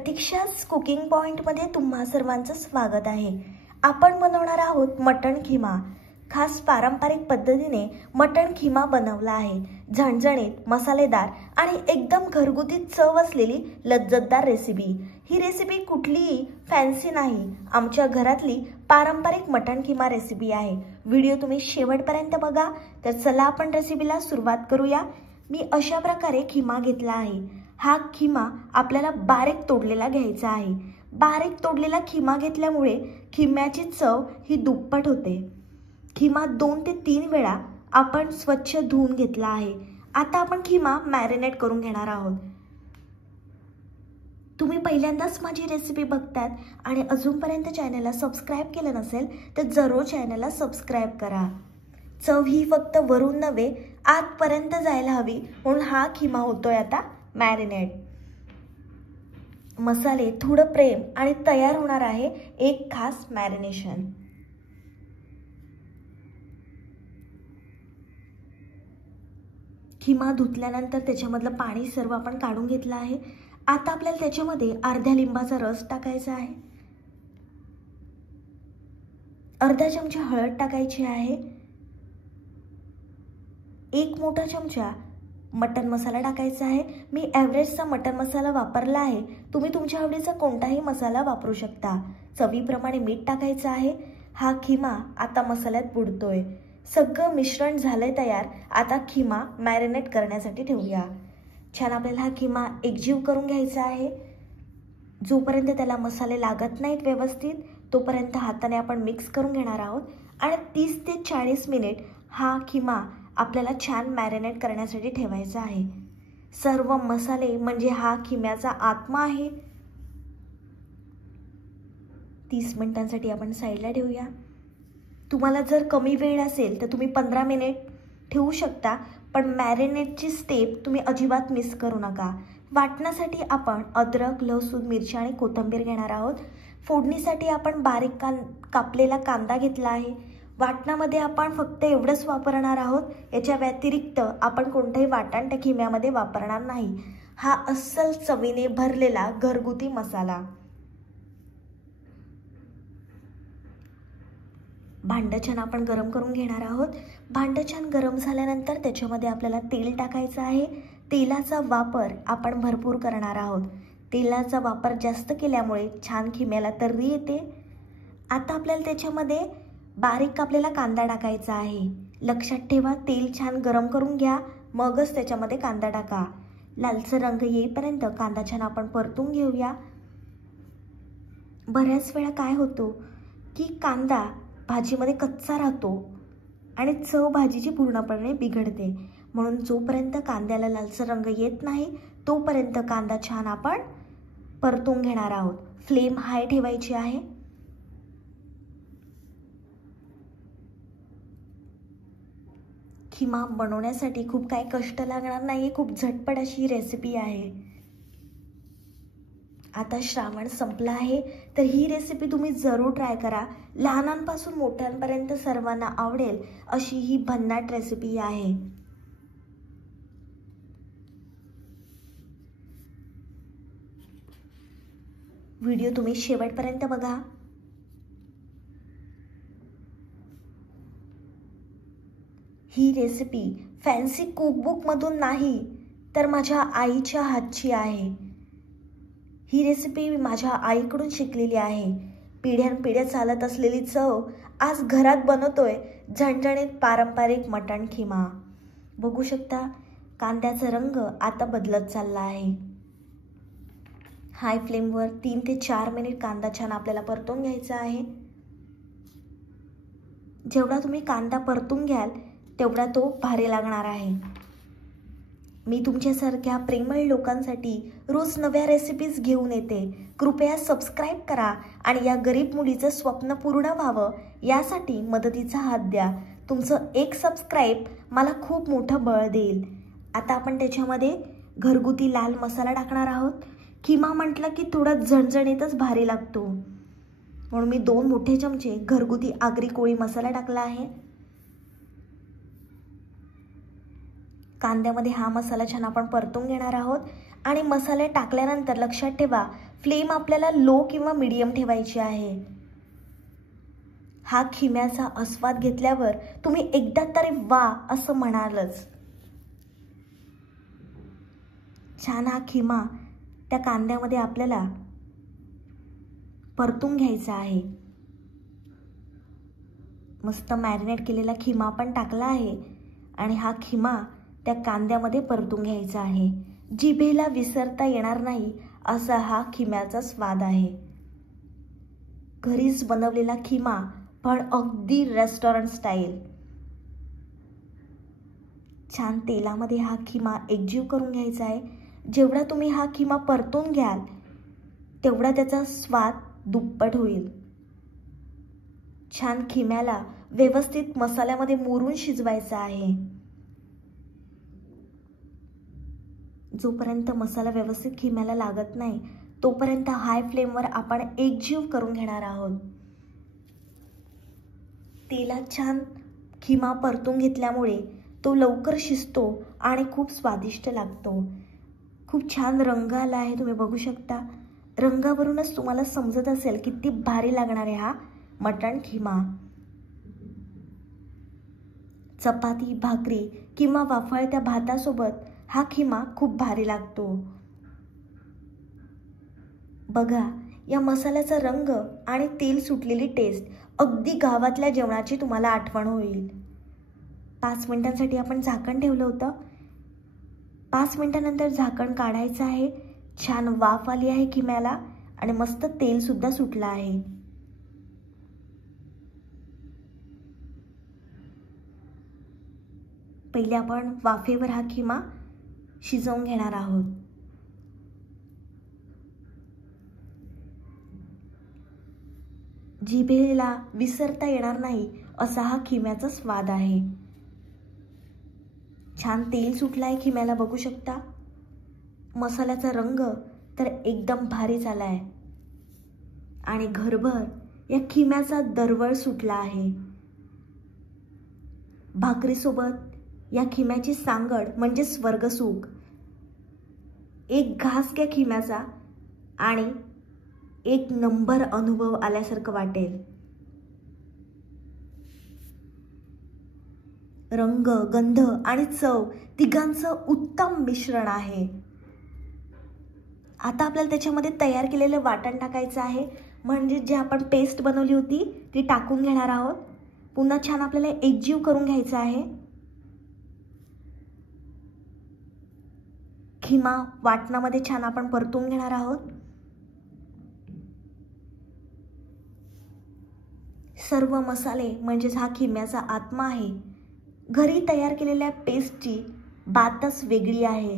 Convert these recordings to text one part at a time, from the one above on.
प्रतीक्षा's cooking पॉइंटमध्ये तुम्हा सर्वांचं स्वागत आहे। आपण बनवणार आहोत मटण खिमा। खास पारंपरिक पद्धतीने मटण खिमा बनवला आहे। झणझणीत, मसालेदार आणि एकदम घरगुती चव असलेली लज्जतदार रेसिपी। ही रेसिपी कुठलीही फॅन्सी नाही, आमच्या घरातली पारंपरिक मटण खिमा रेसिपी आहे। व्हिडिओ तुम्ही शेवटपर्यंत बघा। तर चला आपण रेसिपीला सुरुवात करूया। मी अशा प्रकारे खिमा घेतला आहे। हा खिमा आपल्याला बारीक तोडलेला घ्यायचा आहे। बारीक तोडलेला खिमा घेतल्यामुळे खिम्याची चव ही दुप्पट होते। खिमा 2 ते 3 वेळा आपण स्वच्छ धुवून घेतला आहे। आता आपण खिमा मॅरिनेट करून घेणार आहोत। तुम्ही पहिल्यांदाच माझी रेसिपी बघतात आणि अजूनपर्यंत चॅनलला सबस्क्राइब केलं नसेल तर जरूर चॅनलला सबस्क्राइब करा। चव ही फक्त वरून नव्हे आतपर्यंत जायला हवी, म्हणून हा खिमा होतोय आता मॅरिनेट। मसाले, थोडं प्रेम आणि तयार होणार आहे एक खास मॅरिनेशन। खिमा धुतल्यानंतर त्याच्यामधलं पाणी सर्व आपण काढून घेतलं आहे। आता आपल्याला त्याच्यामध्ये अर्ध्या लिंबाचा रस टाकायचा आहे। अर्धा चमचा हळद टाकायची आहे। 1 मोठा चमचा मटन मसाला टाकायचा आहे। मी एव्हरेस्टचा मटन मसाला वापरला आहे, तुम्ही तुमच्या आवडीचा कोणताही मसाला वापरू शकता। चवीप्रमाणे मीठ टाकायचं आहे। हा खिमा आता मसाल्यात बुडतोय। सगळं मिश्रण झालंय तयार। आता खिमा मॅरिनेट करण्यासाठी ठेवूया। छान आपल्याला हा खिमा एकजीव करून घ्यायचा आहे। जोपर्यंत त्याला मसाले लागत नाहीत व्यवस्थित तोपर्यंत हाताने आपण मिक्स करून घेणार आहोत आणि 30 ते 40 मिनिट हा खिमा आपल्याला छान मॅरिनेट करण्यासाठी ठेवायचा आहे। सर्व मसाले म्हणजे हा खिम्याचा आत्मा आहे। 30 मिनिटांसाठी आपण साईडला ठेवूया। तुम्हाला जर कमी वेळ असेल तर तुम्ही 15 मिनिट ठेवू शकता, पण मॅरिनेटची स्टेप तुम्ही अजिबात मिस करू नका। वाटण्यासाठी आपण अद्रक, लसूण, मिरची आणि कोथिंबीर घेणार आहोत। फोडणीसाठी आपण बारीक कापलेला कांदा घेतला आहे। वाटणामध्ये आपण फक्त एवढंच वापरणार आहोत, याच्या व्यतिरिक्त आपण कोणतेही वाटण त्या खिम्यामध्ये वापरणार नाही। हा अस्सल चवीने भरलेला घरगुती मसाला। भांडं छान आपण गरम करून घेणार आहोत। भांडं छान गरम झाल्यानंतर त्याच्यामध्ये आपल्याला तेल टाकायचं आहे। तेलाचा वापर आपण भरपूर करणार आहोत। तेलाचा वापर जास्त केल्यामुळे छान खिम्याला तर्री येते। आता आपल्याला त्याच्यामध्ये बारीक कापलेला कांदा टाकायचा आहे। लक्षात ठेवा, तेल छान गरम करून घ्या, मगच त्याच्यामध्ये कांदा टाका। लालसर रंग येईपर्यंत कांदा छान आपण परतून घेऊया। बऱ्याच वेळा काय होतो की कांदा भाजीमध्ये कच्चा राहतो आणि चव भाजीची पूर्णपणे बिघडते, म्हणून जोपर्यंत कांद्याला लालसर रंग येत नाही तोपर्यंत कांदा छान आपण परतून घेणार आहोत। फ्लेम हाय ठेवायची आहे। खिमा बनवण्यासाठी खूप काही कष्ट लागणार नाही, खूप झटपट अशी रेसिपी आहे। आता श्रावण संपला आहे, तर ही रेसिपी तुम्ही जरूर ट्राय करा। लहानांपासून मोठ्यांपर्यंत सर्वांना आवडेल अशी ही भन्नाट रेसिपी आहे। व्हिडिओ तुम्ही शेवटपर्यंत बघा। ही रेसिपी फॅन्सी कुकबुक मधून नाही तर माझ्या आईच्या हातची आहे। ही रेसिपी मी माझ्या आईकडून शिकलेली आहे। पिढ्यानपिढ्या चालत असलेली चव आज घरात बनवतोय झणझणीत पारंपरिक मटण खिमा। बघू शकता कांद्याचा रंग आता बदलत चालला आहे। हाय फ्लेमवर 3 ते 4 मिनिट कांदा छान आपल्याला परतून घ्यायचा आहे। जेवढा तुम्ही कांदा परतून घ्याल तेवढा तो भारी लागणार आहे। मी तुमच्यासारख्या प्रेमळ लोकांसाठी रोज नव्या रेसिपीज घेऊन येते। कृपया सबस्क्राइब करा आणि या गरीब मुलीचं स्वप्न पूर्ण व्हावं यासाठी मदतीचा हात द्या। तुमचं एक सबस्क्राइब मला खूप मोठं बळ देईल। आता आपण त्याच्यामध्ये घरगुती लाल मसाला टाकणार आहोत। खिमा म्हटलं की थोडा झणझणीतच भारी लागतो, म्हणून मी 2 मोठे चमचे घरगुती आगरी कोळी मसाला टाकला आहे। कांद्यामध्ये हा मसाला छान आपण परतून घेणार आहोत आणि मसाले टाकल्यानंतर लक्षात ठेवा, फ्लेम आपल्याला लो किंवा मीडियम ठेवायची आहे. हा खिम्याचा आस्वाद घेतल्यावर तुम्ही एकदा तरी वा असं म्हणालच. छान हा खिमा त्या कांद्यामध्ये आपल्याला परतून घ्यायचा आहे. मस्त मॅरिनेट केलेला खिमा पण टाकला आहे आणि हा खिमा त्या कांद्यामध्ये परतून घ्यायचा आहे. जिभेला विसरता येणार नाही असा हा खिम्याचा स्वाद आहे. घरीच बनवलेला खिमा पण अगदी रेस्टॉरंट स्टाईल. छान तेलामध्ये हा खिमा एकजीव करून घ्यायचा आहे. जेवढा तुम्ही हा खिमा परतून घ्याल तेवढा त्याचा स्वाद दुप्पट होईल. छान खिम्याला व्यवस्थित मसाल्यामध्ये मुरून शिजवायचा आहे. जोपर्यंत मसाला व्यवस्थित खिम्याला लागत नाही तोपर्यंत हाय फ्लेमवर आपण एकजीव करून घेणार आहोत. तेलात छान खिमा परतून घेतल्यामुळे तो लवकर शिजतो आणि खूप स्वादिष्ट लागतो. खूप छान रंग आला आहे, तुम्ही बघू शकता. रंगावरूनच तुम्हाला समजत असेल किती भारी लागणार आहे हा मटण खिमा. चपाती, भाकरी किंवा वाफळत्या भातासोबत हा खिमा खूप भारी लागतो. बघा, या मसाल्याचा रंग आणि तेल सुटलेली टेस्ट अगदी गावातल्या जेवणाची तुम्हाला आठवण होईल. 5 मिनिटांसाठी आपण झाकण ठेवलं होतं. 5 मिनिटांनंतर झाकण काढायचं आहे. छान वाफ आली आहे खिम्याला आणि मस्त तेल सुद्धा सुटलं आहे. पहिले आपण वाफेवर हा खिमा शिजवून घेणार आहोत. जिभेला विसरता येणार नाही असा हा खिम्याचा स्वाद आहे. छान तेल सुटलं आहे खिम्याला, बघू शकता. मसाल्याचा रंग तर एकदम भारी झाला आहे आणि घरभर या खिम्याचा दरवळ सुटला आहे. भाकरीसोबत या खिम्याची सांगड म्हणजे स्वर्गसुख. एक घास घ्या खिम्याचा आणि एक नंबर अनुभव आल्यासारखं वाटेल. रंग, गंध आणि चव तिघांचं उत्तम मिश्रण आहे. आता आपल्याला त्याच्यामध्ये तयार केलेलं वाटण टाकायचं आहे. म्हणजे जे आपण पेस्ट बनवली होती ती टाकून घेणार आहोत. पुन्हा छान आपल्याला एकजीव करून घ्यायचं आहे. खिमा वाटणामध्ये छान आपण परतून घेणार आहोत. सर्व मसाले म्हणजेच हा खिम्याचा आत्मा आहे. घरी तयार केलेल्या पेस्टची बातच वेगळी आहे.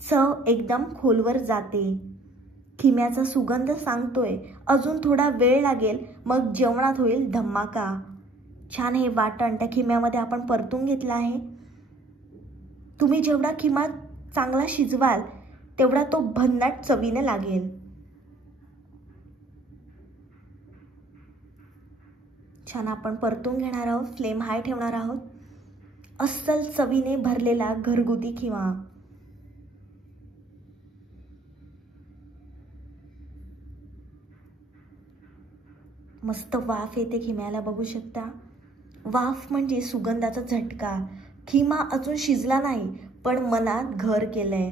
चव एकदम खोलवर जाते. खिम्याचा सुगंध सांगतोय अजून थोडा वेळ लागेल, मग जेवणात होईल धमाका. छान हे वाटण त्या खिम्यामध्ये आपण परतून घेतलं आहे. तुम्ही जेवढा खिमा चांगला शिजवाल तेवढा तो भन्नाट चवीने लागेल. छान आपण परतून घेणार आहोत. फ्लेम हाय ठेवणार आहोत. अस्सल चवीने भरलेला घरगुती खिमा. मस्त वाफ येते खिम्याला, बघू शकता. वाफ म्हणजे सुगंधाचा झटका. खिमा अजून शिजला नाही पण मनात घर केलंय.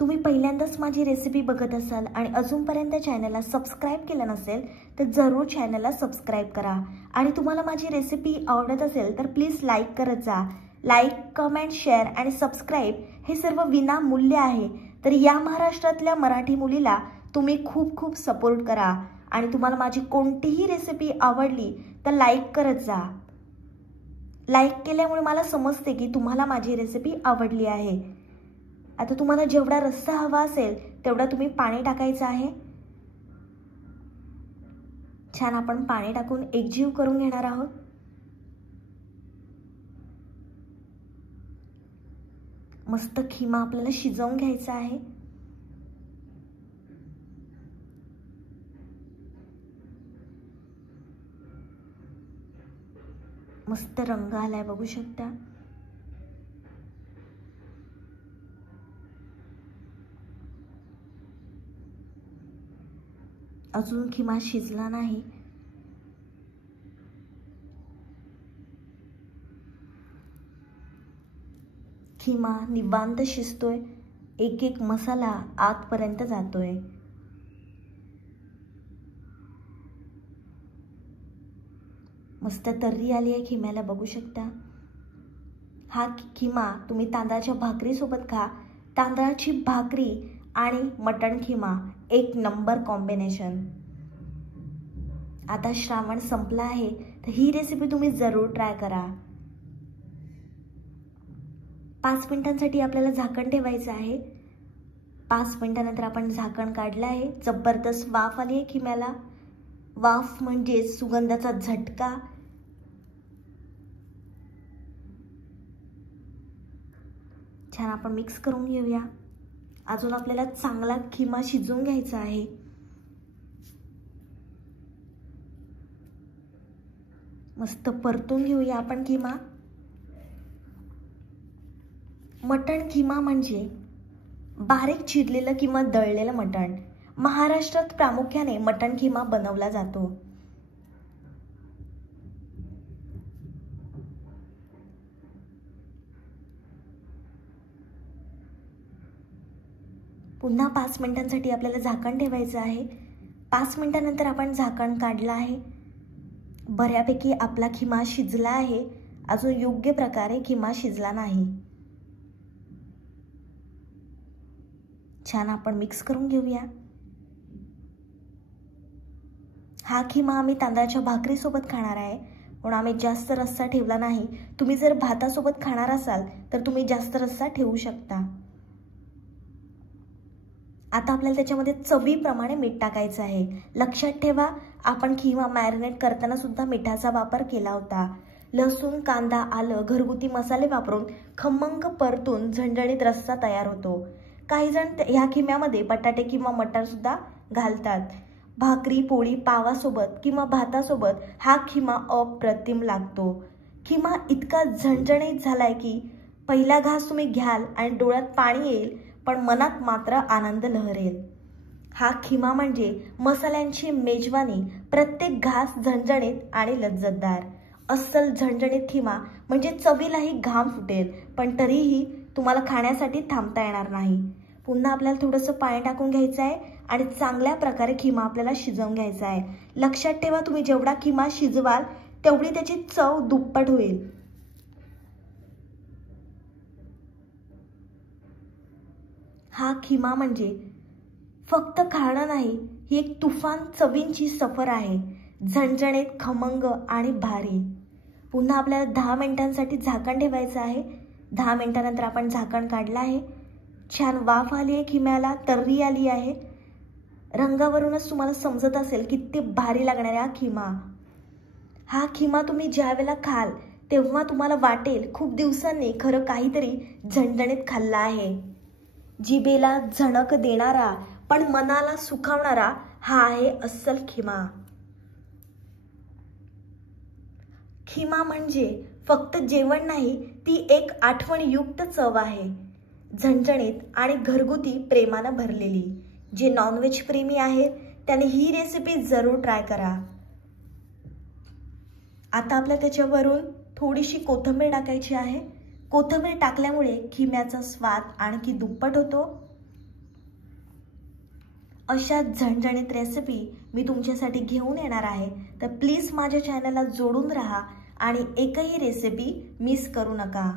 तुम्ही पहिल्यांदाच माझी रेसिपी बघत असाल आणि अजूनपर्यंत चॅनलला सबस्क्राईब केलं नसेल तर जरूर चॅनलला सबस्क्राईब करा. आणि तुम्हाला माझी रेसिपी आवडत असेल तर प्लीज लाईक करत जा. लाईक, कमेंट, शेअर आणि सबस्क्राईब हे सर्व विनामूल्य आहे. तर या महाराष्ट्रातल्या मराठी मुलीला तुम्ही खूप खूप सपोर्ट करा. आणि तुम्हाला माझी कोणतीही रेसिपी आवडली तर लाईक करत जा. लाईक केल्यामुळे मला समजते की तुम्हाला माझी रेसिपी आवडली आहे. आता तुम्हाला जेवढा रस्सा हवा असेल तेवढा तुम्ही पाणी टाकायचं आहे. छान आपण पाणी टाकून एकजीव करून घेणार आहोत. मस्त खिमा आपल्याला शिजवून घ्यायचा आहे. मस्त रंग आलाय, बघू शकता. अजून खिमा शिजला नाही. खिमा निवांत शिजतोय. एक एक मसाला आतपर्यंत जातोय. मस्त तर्री आली आहे खिम्याला, बघू शकता. हा खिमा तुम्ही तांदळाच्या भाकरी सोबत खा. तांदळाची भाकरी आणि मटण खिमा एक नंबर कॉम्बिनेशन. आता श्रावण संपला आहे, तर ही रेसिपी तुम्ही जरूर ट्राय करा. 5 मिनिटांसाठी आपल्याला झाकण ठेवायचं आहे. 5 मिनिटानंतर आपण झाकण काढलं आहे. जबरदस्त वाफ आली आहे खिम्याला. वाफ म्हणजे सुगंधाचा झटका. छान आपण मिक्स करून घेऊया. अजून आपल्याला चांगला खिमा शिजवून घ्यायचा आहे. मस्त परतून घेऊया आपण खिमा. मटण खिमा म्हणजे बारीक चिरलेलं किंवा दळलेलं मटण. महाराष्ट्रात प्रामुख्याने मटण खिमा बनवला जातो. पुन्हा 5 मिनिटांसाठी आपल्याला झाकण ठेवायचं आहे. 5 मिनिटानंतर आपण झाकण काढलं आहे. बऱ्यापैकी आपला खिमा शिजला आहे. अजून योग्य प्रकारे खिमा शिजला नाही. छान आपण मिक्स करून घेऊया. हा खिमा आम्ही तांदळाच्या भाकरी सोबत खाणार आहे, म्हणून आम्ही जास्त रस्सा ठेवला नाही. तुम्ही जर भातासोबत खाणार असाल तर तुम्ही जास्त रस्सा ठेवू शकता. आता आपल्याला त्याच्यामध्ये चवीप्रमाणे मीठ टाकायचं आहे. लक्षात ठेवा, आपण खिमा मॅरिनेट करताना सुद्धा मिठाचा वापर केला होता. लसूण, कांदा, आलं, घरगुती मसाले वापरून खमंग परतून झणझणीत रस्सा तयार होतो. काही जण ह्या खिम्यामध्ये बटाटे किंवा मटार सुद्धा घालतात. भाकरी, पोळी, पावासोबत किंवा भातासोबत हा खिमा अप्रतिम लागतो. खिमा इतका झणझणीत झालाय की पहिला घास तुम्ही घ्याल आणि डोळ्यात पाणी येईल, पण मनात मात्र आनंद लहरेल. हा खिमा म्हणजे मसाल्यांची मेजवानी. प्रत्येक घास झणझणीत आणि लज्जतदार. अस्सल झणझणीत खिमा म्हणजे चवीलाही घाम फुटेल, पण तरीही तुम्हाला खाण्यासाठी थांबता येणार नाही. पुन्हा आपल्याला थोडंसं पाणी टाकून घ्यायचं आहे आणि चांगल्या प्रकारे खिमा आपल्याला शिजवून घ्यायचा आहे. लक्षात ठेवा, तुम्ही जेवढा खिमा शिजवाल तेवढी त्याची चव दुप्पट होईल. हा खिमा म्हणजे फक्त खाणं नाही, ही एक तुफान चवींची सफर आहे. झणझणीत, खमंग आणि भारी. पुन्हा आपल्याला 10 मिनिटांसाठी झाकण ठेवायचं आहे. 10 मिनिटानंतर आपण झाकण काढलं आहे. छान वाफ आली आहे खिम्याला, तर्री आली आहे. रंगावरूनच तुम्हाला समजत असेल किती भारी लागणार हा खिमा. हा खिमा तुम्ही ज्या वेळेला खाल तेव्हा तुम्हाला वाटेल खूप दिवसांनी खरं काहीतरी झणझणीत खाल्ला आहे. जिभेला झणक देणारा पण मनाला सुखावणारा हा आहे अस्सल खिमा. खिमा म्हणजे फक्त जेवण नाही, ती एक आठवणयुक्त चव आहे. झणझणीत आणि घरगुती प्रेमानं भरलेली. जे नॉनव्हेज प्रेमी आहेत त्याने ही रेसिपी जरूर ट्राय करा. आता आपल्याला त्याच्यावरून थोडीशी कोथिंबीर टाकायची आहे. कोथिंबीर टाकल्यामुळे खिम्याचा स्वाद आणखी दुप्पट होतो. अशा झणझणीत रेसिपी मी तुमच्यासाठी घेऊन येणार आहे, तर प्लीज माझ्या चॅनलला जोडून राहा आणि एकही रेसिपी मिस करू नका.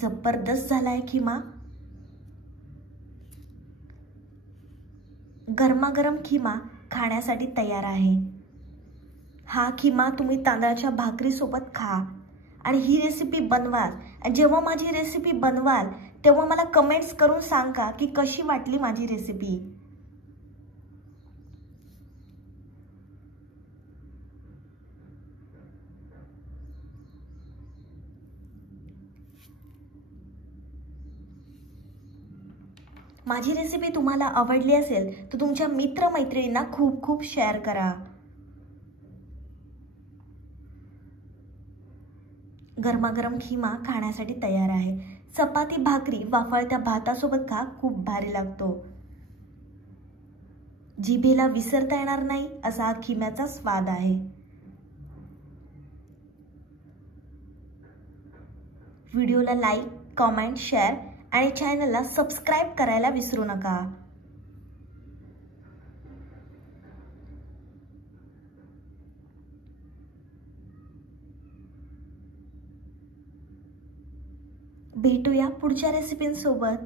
जबरदस्त झालाय खिमा. गरमागरम खिमा खाण्यासाठी तयार आहे. हा खिमा तुम्ही तांदळाच्या भाकरी सोबत खा आणि ही रेसिपी बनवाल. आणि जेव्हा माझी रेसिपी बनवाल तेव्हा मला कमेंट्स करून सांगा की कशी वाटली माझी रेसिपी. माझी रेसिपी तुम्हाला आवडली असेल तर तुमच्या मित्रमैत्रिणींना खूप खूप शेअर करा. गरमागरम खिमा खाण्यासाठी तयार आहे. चपाती, भाकरी, वाफाळत्या भातासोबत खा, खूप भारी लागतो. जिभेला विसरता येणार नाही असा हा खिम्याचा स्वाद आहे। व्हिडिओला लाईक, कमेंट, शेअर आणि चॅनलला सबस्क्राइब करायला विसरू नका। भेटूया पुढच्या रेसिपींसोबत।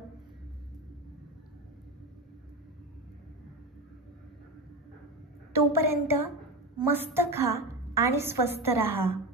तोपर्यंत मस्त खा आणि स्वस्थ रहा।